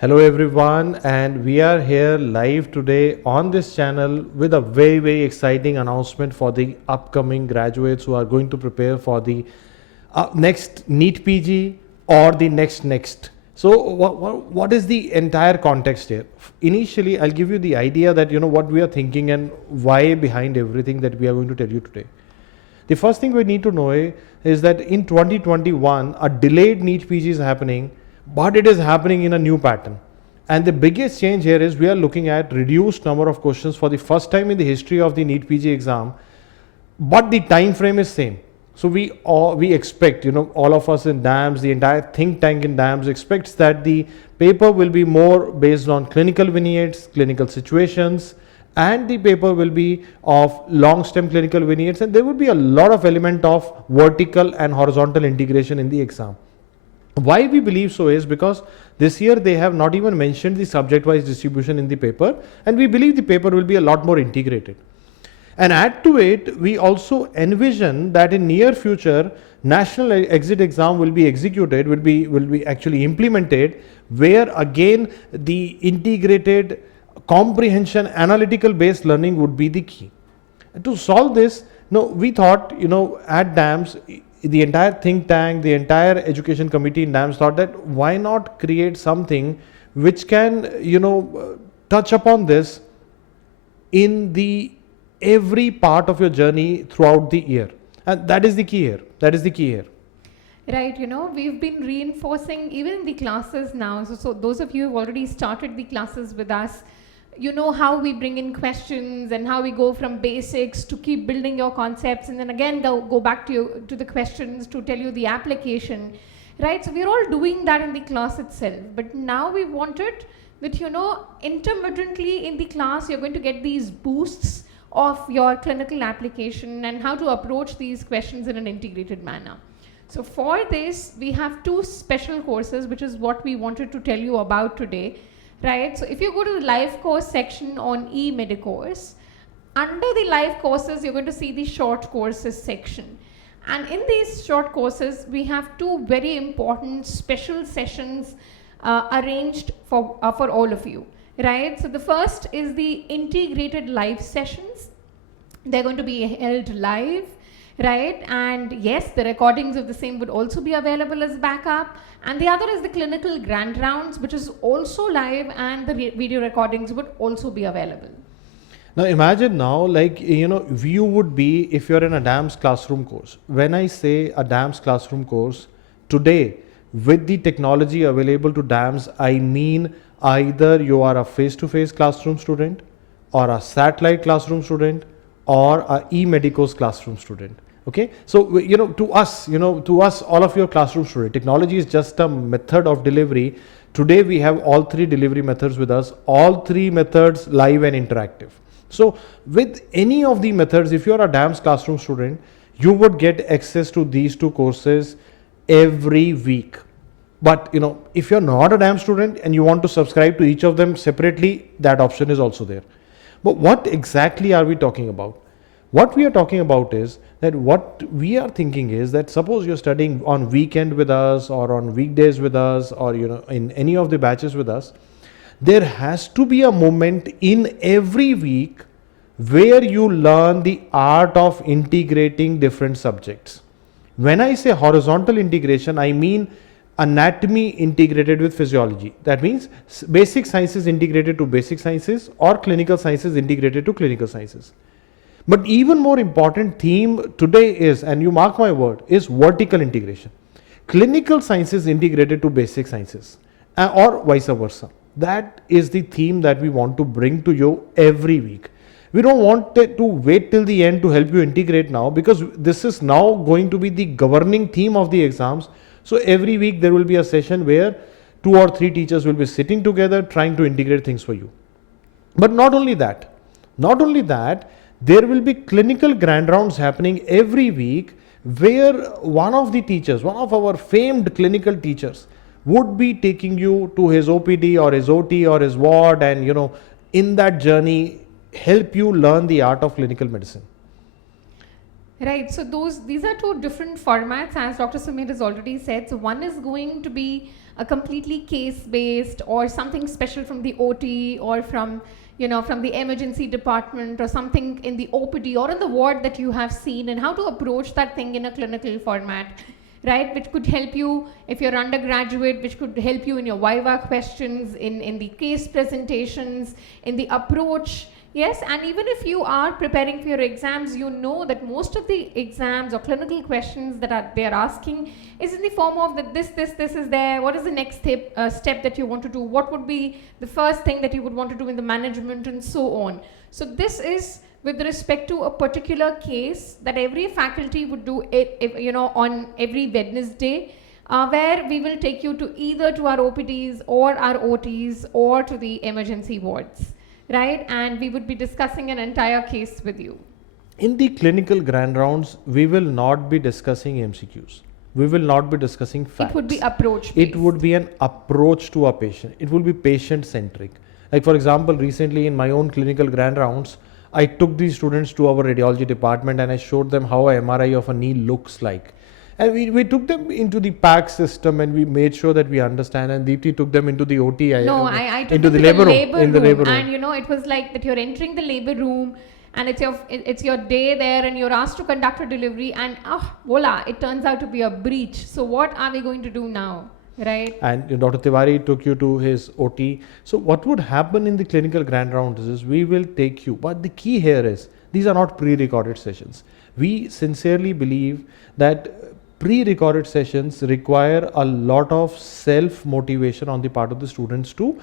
Hello everyone, and we are here live today on this channel with a very exciting announcement for the upcoming graduates who are going to prepare for the next NEET PG or the next. So what is the entire context here? Initially, I'll give you the idea that what we are thinking and why behind everything that we are going to tell you today. The first thing we need to know is that in 2021, a delayed NEET PG is happening, but it is happening in a new pattern. And the biggest change here is we are looking at reduced number of questions for the first time in the history of the NEET PG exam, but the time frame is same. So we expect, all of us in DAMS, the entire think tank in DAMS expects that the paper will be more based on clinical vignettes, clinical situations, and the paper will be of long stem clinical vignettes, and there will be a lot of element of vertical and horizontal integration in the exam. Why we believe so is because this year they have not even mentioned the subject wise distribution in the paper, and we believe the paper will be a lot more integrated. And add to it, we also envision that in near future national exit exam will be executed, will be actually implemented, where again the integrated comprehension analytical based learning would be the key. And to solve this, we thought, at DAMS, the entire think tank, the entire education committee in DAMS thought that why not create something which can, touch upon this in the every part of your journey throughout the year. And that is the key here. Right, we've been reinforcing even in the classes now. So those of you who have already started the classes with us, you know how we bring in questions and how we go from basics to keep building your concepts, and then again go back to the questions to tell you the application, right? So we're all doing that in the class itself, but now we wanted that intermittently in the class you're going to get these boosts of your clinical application and how to approach these questions in an integrated manner. So for this we have two special courses, which is what we wanted to tell you about today. Right, so if you go to the live course section on eMedicourse, under the live courses you're going to see the short courses section, and in these short courses we have two very important special sessions arranged for all of you. Right, so the first is the integrated live sessions. They're going to be held live, right? And yes, the recordings of the same would also be available as backup. And the other is the clinical grand rounds, which is also live, and the video recordings would also be available. Now imagine now, you would be if you're in a DAMS classroom course. When I say a DAMS classroom course, today with the technology available to DAMS, I mean either you are a face-to-face classroom student or a satellite classroom student or a eMedicourse classroom student. Okay, so to us, all of your classroom student, technology is just a method of delivery. Today we have all three delivery methods with us, all three methods live and interactive. So with any of the methods, if you are a DAMS classroom student, you would get access to these two courses every week. But if you're not a DAMS student and you want to subscribe to each of them separately, that option is also there. But what exactly are we talking about? What we are talking about is that what we are thinking is that suppose you're studying on weekend with us or on weekdays with us, or in any of the batches with us, there has to be a moment in every week where you learn the art of integrating different subjects. When I say horizontal integration, I mean anatomy integrated with physiology. That means basic sciences integrated to basic sciences, or clinical sciences integrated to clinical sciences. But even more important theme today is, and you mark my word, is vertical integration. Clinical sciences integrated to basic sciences, or vice versa. That is the theme that we want to bring to you every week. We don't want to wait till the end to help you integrate now, because this is now going to be the governing theme of the exams. So every week there will be a session where 2 or 3 teachers will be sitting together trying to integrate things for you. But not only that, there will be clinical grand rounds happening every week, where one of the teachers, one of our famed clinical teachers, would be taking you to his OPD or his OT or his ward, and in that journey help you learn the art of clinical medicine. Right. So these are two different formats, as Dr. Sumit has already said. So one is going to be a completely case-based or something special from the OT or from from the emergency department or something in the OPD or in the ward that you have seen, and how to approach that thing in a clinical format, right? Which could help you if you're undergraduate, which could help you in your Viva questions, in the case presentations, in the approach. Yes, and even if you are preparing for your exams, you know that most of the exams or clinical questions that they are asking is in the form of that this is there. What is the next step that you want to do? What would be the first thing that you would want to do in the management, and so on. So this is with respect to a particular case that every faculty would do it, on every Wednesday. Where we will take you to either to our OPDs or our OTs or to the emergency wards. Right, and we would be discussing an entire case with you. In the clinical grand rounds, we will not be discussing MCQs. We will not be discussing facts. It would be approach based. It would be an approach to a patient. It will be patient centric. Like for example, recently in my own clinical grand rounds, I took these students to our radiology department and I showed them how a MRI of a knee looks like. And we took them into the PAC system and we made sure that we understand. And Deepthi took them into the OT. I took into them the to labor room. In the labor room. And it was like that you're entering the labor room and it's your day there and you're asked to conduct a delivery and voila, it turns out to be a breach. So what are we going to do now? Right. And Dr. Tiwari took you to his OT. So what would happen in the clinical grand rounds is we will take you. But the key here is these are not pre-recorded sessions. We sincerely believe that pre-recorded sessions require a lot of self-motivation on the part of the students to,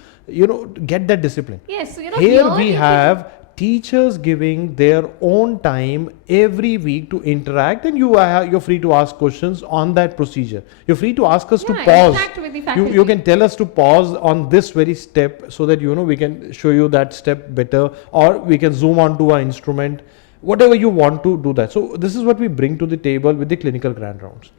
get that discipline. Yes, so here we have teachers giving their own time every week to interact, and you're free to ask questions on that procedure. You're free to ask us to pause. With the faculty. You can tell us to pause on this very step so that we can show you that step better, or we can zoom onto our instrument. Whatever you want to do that. So this is what we bring to the table with the clinical grand rounds.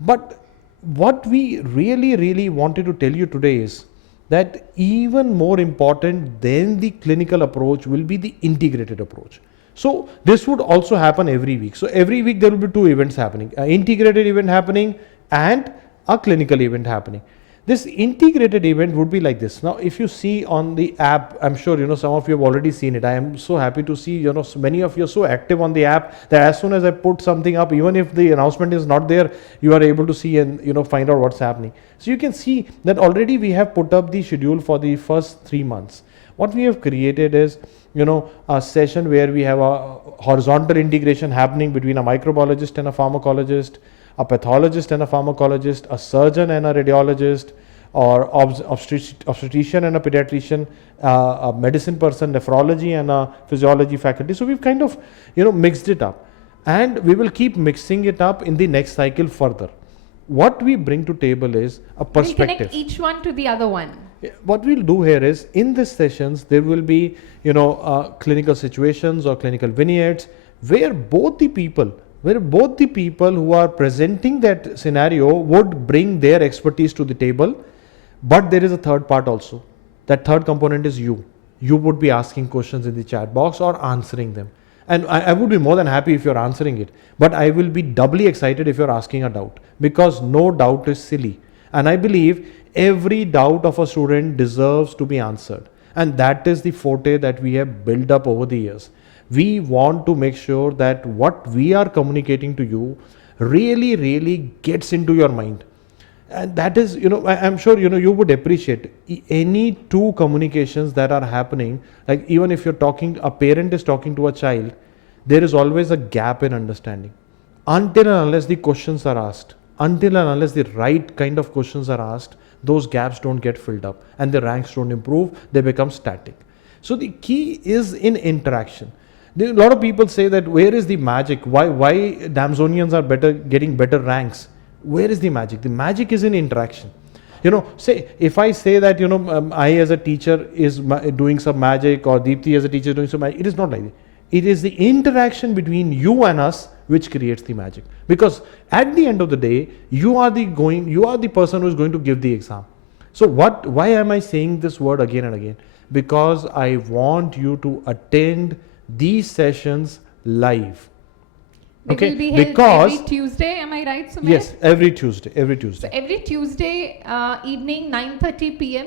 But what we really wanted to tell you today is that even more important than the clinical approach will be the integrated approach. So this would also happen every week. So every week there will be two events happening, an integrated event happening and a clinical event happening. This integrated event would be like this. Now, if you see on the app, I'm sure some of you have already seen it. I am so happy to see so many of you are so active on the app that as soon as I put something up, even if the announcement is not there, you are able to see and find out what's happening. So you can see that already we have put up the schedule for the first 3 months. What we have created is a session where we have a horizontal integration happening between a microbiologist and a pharmacologist, a pathologist and a pharmacologist, a surgeon and a radiologist, or obstetrician and a pediatrician, a medicine person, nephrology and a physiology faculty. So we've kind of mixed it up, and we will keep mixing it up in the next cycle further. What we bring to table is a perspective. We'll connect each one to the other one. What we'll do here is in these sessions there will be clinical situations or clinical vignettes where both the people who are presenting that scenario would bring their expertise to the table. But there is a third part also. That third component is you. You would be asking questions in the chat box or answering them. And I would be more than happy if you're answering it. But I will be doubly excited if you're asking a doubt, because no doubt is silly. And I believe every doubt of a student deserves to be answered. And that is the forte that we have built up over the years. We want to make sure that what we are communicating to you really gets into your mind. And that is, I'm sure, you would appreciate any two communications that are happening. Like even if you're talking, a parent is talking to a child, there is always a gap in understanding. Until and unless the questions are asked, until and unless the right kind of questions are asked, those gaps don't get filled up and the ranks don't improve, they become static. So the key is in interaction. A lot of people say that where is the magic? Why Damsonians are getting better ranks? Where is the magic? The magic is in interaction. Say if I say that I as a teacher is doing some magic, or Deepthi as a teacher is doing some magic, it is not like that. It is the interaction between you and us which creates the magic. Because at the end of the day, you are the person who is going to give the exam. So why am I saying this word again and again? Because I want you to attend these sessions live. They Okay, will be held because every Tuesday, am I right, Sumer? yes, every Tuesday, So every Tuesday evening, 9:30 p.m.,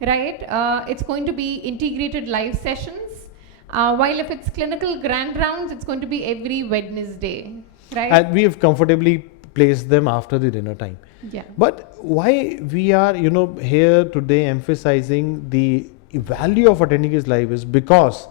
right? It's going to be integrated live sessions. While if it's clinical grand rounds, it's going to be every Wednesday, right? and we have comfortably placed them after the dinner time. Yeah. But why we are, here today emphasizing the value of attending his live is because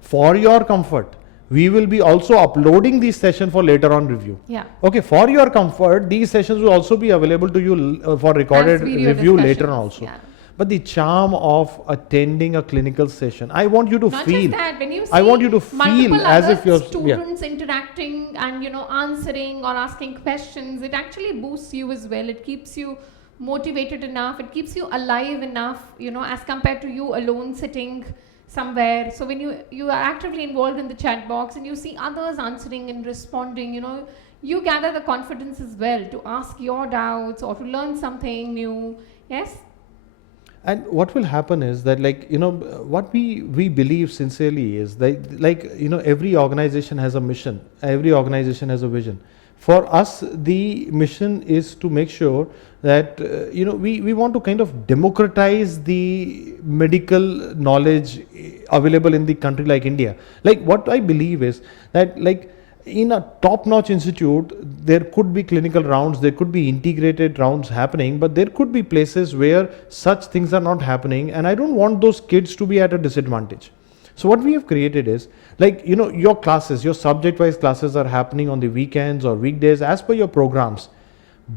for your comfort, we will be also uploading these sessions for later on review. Yeah. Okay, for your comfort, these sessions will also be available to you for recorded As video review later discussions, on also. yeah. But the charm of attending a clinical session, I want you to Not feel. just that, when you see I want you to feel multiple as other if you're students interacting and answering or asking questions, it actually boosts you as well. It keeps you motivated enough. It keeps you alive enough, as compared to you alone sitting somewhere. So when you are actively involved in the chat box and you see others answering and responding, you gather the confidence as well to ask your doubts or to learn something new. Yes. And what will happen is that, what we believe sincerely is that, every organization has a mission, every organization has a vision. For us, the mission is to make sure that, we want to kind of democratize the medical knowledge available in the country like India. Like, what I believe is that, in a top-notch institute, there could be clinical rounds, there could be integrated rounds happening, but there could be places where such things are not happening, and I don't want those kids to be at a disadvantage. So what we have created is, your classes, your subject-wise classes are happening on the weekends or weekdays as per your programs.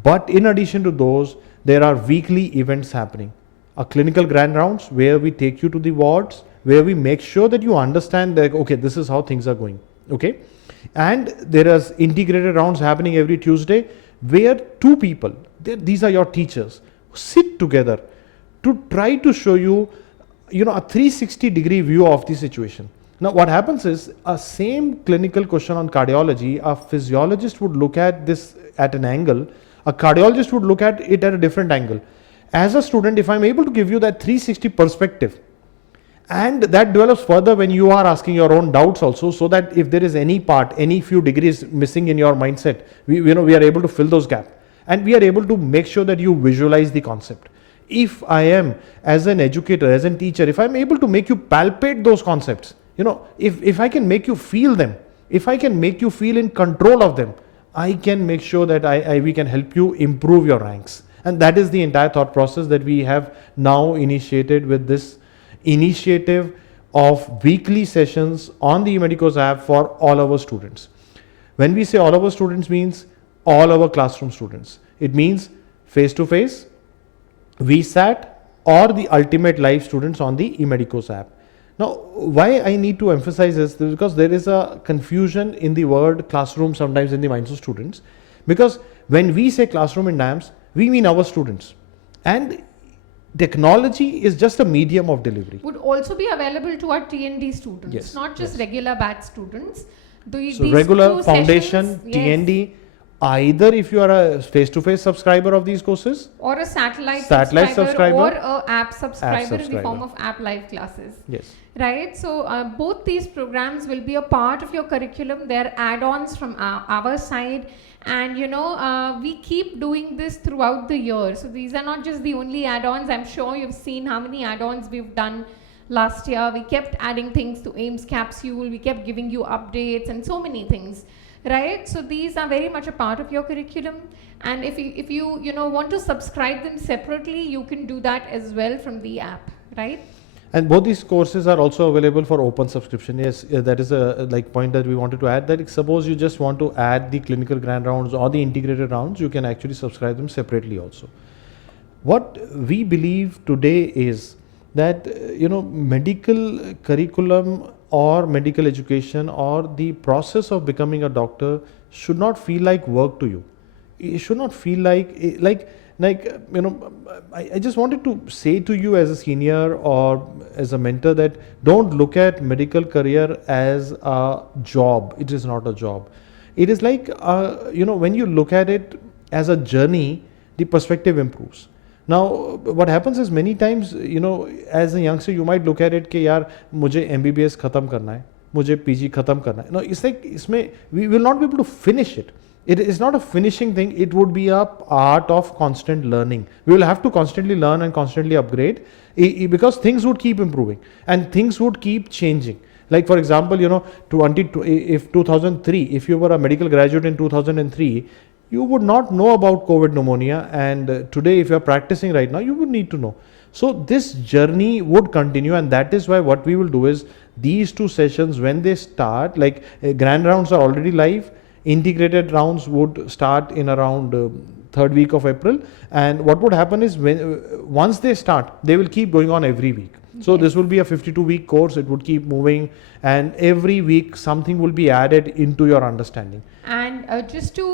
But in addition to those, there are weekly events happening. A clinical grand rounds where we take you to the wards, where we make sure that you understand that, okay, this is how things are going. Okay. And there is integrated rounds happening every Tuesday where two people, these are your teachers, sit together to try to show you, a 360-degree view of the situation. Now, what happens is a same clinical question on cardiology, a physiologist would look at this at an angle, a cardiologist would look at it at a different angle. As a student, if I'm able to give you that 360 perspective, and that develops further when you are asking your own doubts also, so that if there is any part, any few degrees missing in your mindset, we are able to fill those gaps, and we are able to make sure that you visualize the concept. If I am, as an educator, as a teacher, if I'm able to make you palpate those concepts, if I can make you feel them, if I can make you feel in control of them, I can make sure that we can help you improve your ranks. And that is the entire thought process that we have now initiated with this initiative of weekly sessions on the eMedicos app for all our students. When we say all our students, means all our classroom students. It means face-to-face, VSAT, or the ultimate live students on the eMedicos app. Now, why I need to emphasize this is because there is a confusion in the word classroom sometimes in the minds of students. Because when we say classroom in DAMS, we mean our students. And technology is just a medium of delivery. Would also be available to our TND students, Yes, not just regular batch students. So These regular two foundation, sessions, TND, either if you are a face-to-face subscriber of these courses, or a satellite subscriber, or a app subscriber in the form subscriber. of app live classes. yes. Right, so both these programs will be a part of your curriculum. They're add-ons from our side, and we keep doing this throughout the year. So these are not just the only add-ons. I'm sure you've seen how many add-ons we've done last year. We kept adding things to AIIMS capsule. We kept giving you updates and so many things. Right, so these are very much a part of your curriculum, and if you want to subscribe them separately, you can do that as well from the app, right? And both these courses are also available for open subscription. Yes, that is a point that we wanted to add, that suppose you just want to add the clinical grand rounds or the integrated rounds, you can actually subscribe them separately also. What we believe today is that medical curriculum or medical education or the process of becoming a doctor should not feel like work to you. It should not feel like I just wanted to say to you as a senior or as a mentor that don't look at medical career as a job. It is not a job. It is like when you look at it as a journey, the perspective improves. Now, what happens is many times, as a youngster, you might look at it कि यार मुझे MBBS खत्म करना है. मुझे PG खत्म करना है. No, it's like इसमें we will not be able to finish it. It is not a finishing thing. It would be a art of constant learning. We will have to constantly learn and constantly upgrade because things would keep improving and things would keep changing. Like for example, you know, if 2003, if you were a medical graduate in 2003, you would not know about COVID pneumonia, and today if you are practicing right now, you would need to know. So this journey would continue, and that is why what we will do is these two sessions, when they start, like grand rounds are already live, integrated rounds would start in around third week of April, and what would happen is when once they start, they will keep going on every week. So Yes. this will be a 52-week course. It would keep moving, and every week something will be added into your understanding. And just to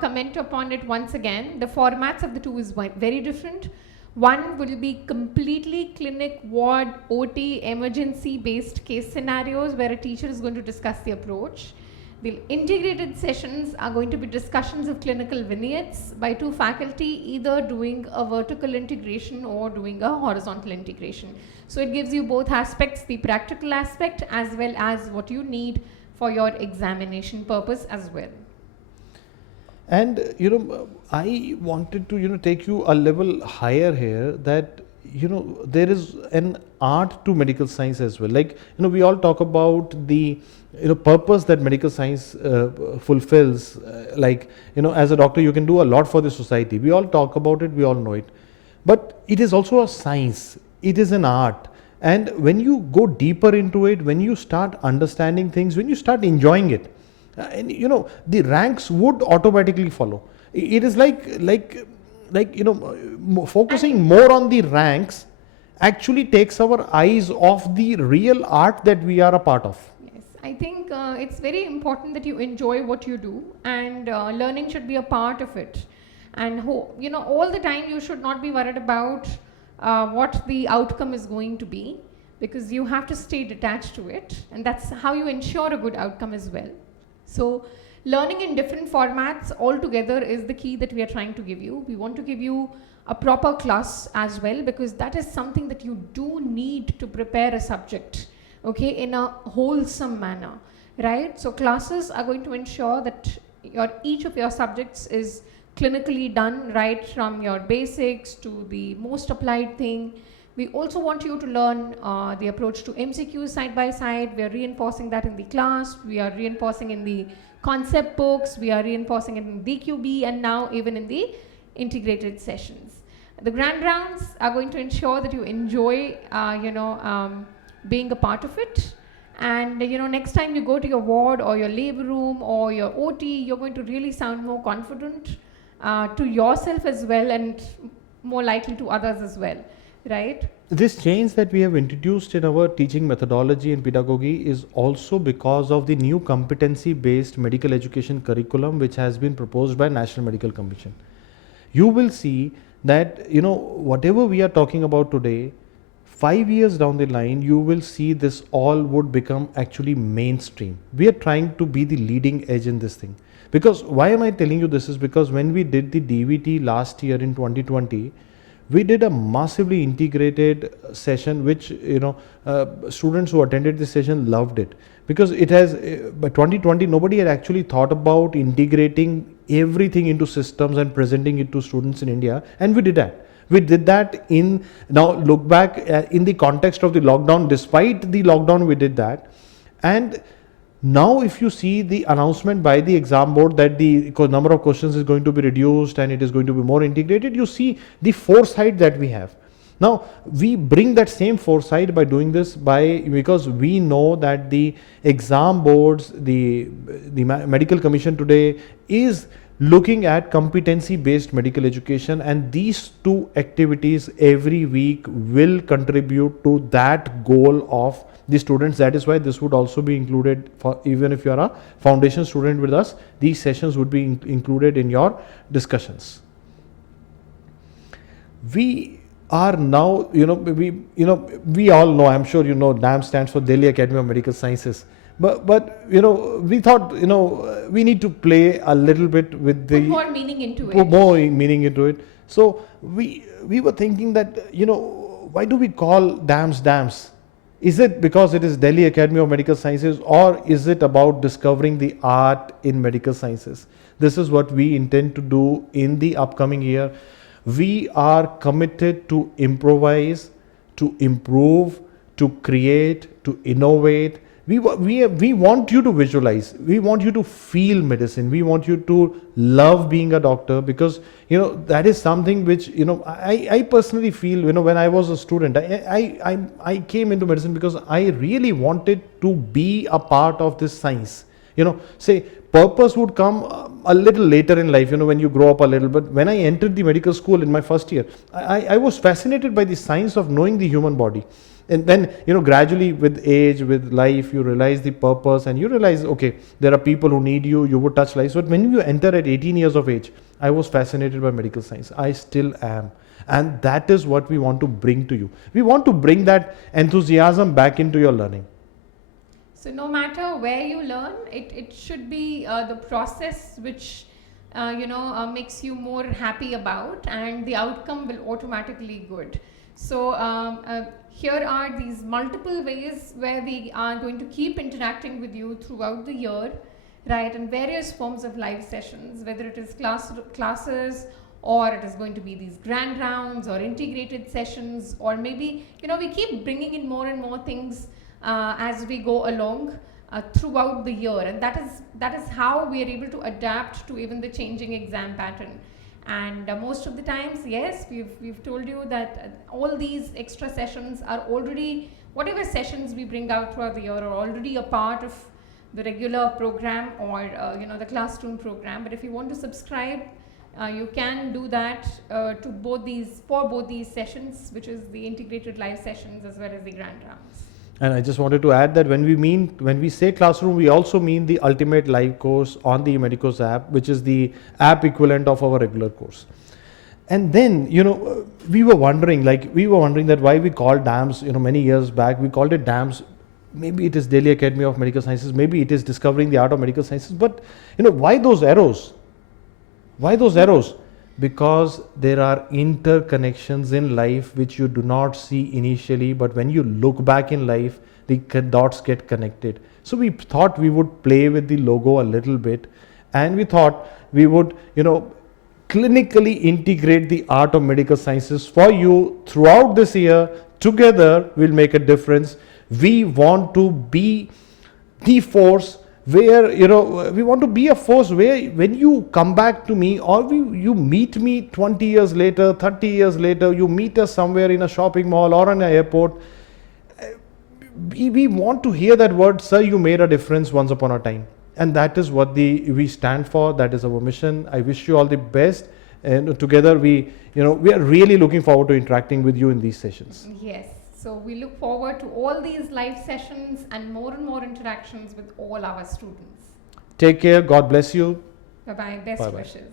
comment upon it once again, the formats of the two is very different. One will be completely clinic, ward, OT, emergency based case scenarios where a teacher is going to discuss the approach. The integrated sessions are going to be discussions of clinical vignettes by two faculty, either doing a vertical integration or doing a horizontal integration. So it gives you both aspects, the practical aspect as well as what you need for your examination purpose as well. And I wanted to take you a level higher here, that there is an art to medical science as well. Like we all talk about the purpose that medical science fulfills. Like as a doctor you can do a lot for the society. We all talk about it, we all know it, but it is also a science, it is an art. And when you go deeper into it, when you start understanding things, when you start enjoying it, and the ranks would automatically follow. It is focusing more on the ranks actually takes our eyes off the real art that we are a part of. Yes, I think it's very important that you enjoy what you do, and learning should be a part of it. And all the time you should not be worried about what the outcome is going to be, because you have to stay detached to it, and that's how you ensure a good outcome as well. So learning in different formats altogether is the key that we are trying to give you. We want to give you a proper class as well, because that is something that you do need to prepare a subject, okay, in a wholesome manner, right? So classes are going to ensure that each of your subjects is clinically done, right from your basics to the most applied thing. We also want you to learn the approach to MCQs side by side. We are reinforcing that in the class. We are reinforcing in the concept books. We are reinforcing it in DQB, and now even in the integrated sessions. The grand rounds are going to ensure that you enjoy, being a part of it. And next time you go to your ward or your labor room or your OT, you're going to really sound more confident to yourself as well, and more likely to others as well. Right? This change that we have introduced in our teaching methodology and pedagogy is also because of the new competency-based medical education curriculum which has been proposed by National Medical Commission. You will see that whatever we are talking about today, 5 years down the line, you will see this all would become actually mainstream. We are trying to be the leading edge in this thing. Because why am I telling you this is because when we did the DVT last year in 2020, we did a massively integrated session, which students who attended this session loved it, because it has by 2020 nobody had actually thought about integrating everything into systems and presenting it to students in India, and we did that. We did that now look back in the context of the lockdown. Despite the lockdown, we did that. And now if you see the announcement by the exam board that the number of questions is going to be reduced and it is going to be more integrated, you see the foresight that we have. Now we bring that same foresight by doing this, because we know that the exam boards, the medical commission today is looking at competency based medical education, and these two activities every week will contribute to that goal of the students. That is why this would also be included for, even if you are a foundation student with us, these sessions would be included in your discussions. We are now, we all know, I'm sure DAMS stands for Delhi Academy of Medical Sciences. But we thought we need to play a little bit with the put more meaning into it. More meaning into it. So we were thinking that why do we call DAMS DAMS? Is it because it is Delhi Academy of Medical Sciences, or is it about discovering the art in medical sciences? This is what we intend to do in the upcoming year. We are committed to improvise, to improve, to create, to innovate. We want you to visualize. We want you to feel medicine. We want you to love being a doctor, because that is something which I personally feel. When I was a student, I came into medicine because I really wanted to be a part of this science. Say purpose would come a little later in life, when you grow up a little. But when I entered the medical school in my first year, I was fascinated by the science of knowing the human body. And then, gradually with age, with life, you realize the purpose, and you realize, okay, there are people who need you, you would touch lives. But when you enter at 18 years of age, I was fascinated by medical science. I still am. And that is what we want to bring to you. We want to bring that enthusiasm back into your learning. So no matter where you learn, it should be the process which makes you more happy about, and the outcome will automatically good. So here are these multiple ways where we are going to keep interacting with you throughout the year, right, in various forms of live sessions, whether it is classes, or it is going to be these grand rounds or integrated sessions, or maybe we keep bringing in more and more things as we go along throughout the year, and that is how we are able to adapt to even the changing exam pattern. And most of the times, yes, we've told you that all these extra sessions are already, whatever sessions we bring out throughout the year are already a part of the regular program, or the classroom program. But if you want to subscribe, you can do that for both these sessions, which is the integrated live sessions as well as the grand rounds. And I just wanted to add that when we say classroom, we also mean the ultimate live course on the Medicos app, which is the app equivalent of our regular course. And then, we were wondering that why we called DAMS, many years back, we called it DAMS. Maybe it is Delhi Academy of Medical Sciences, maybe it is Discovering the Art of Medical Sciences. But, why those arrows? Why those arrows? Because there are interconnections in life which you do not see initially, but when you look back in life, the dots get connected. So we thought we would play with the logo a little bit, and we thought we would, clinically integrate the art of medical sciences for you throughout this year. Together, we'll make a difference. We want to be the force where, we want to be a force where when you come back to me, or you meet me 20 years later, 30 years later, you meet us somewhere in a shopping mall or in an airport, we want to hear that word, sir, you made a difference once upon a time. And that is what we stand for. That is our mission. I wish you all the best. And together we are really looking forward to interacting with you in these sessions. Yes. So we look forward to all these live sessions and more interactions with all our students. Take care. God bless you. Bye-bye. Best wishes.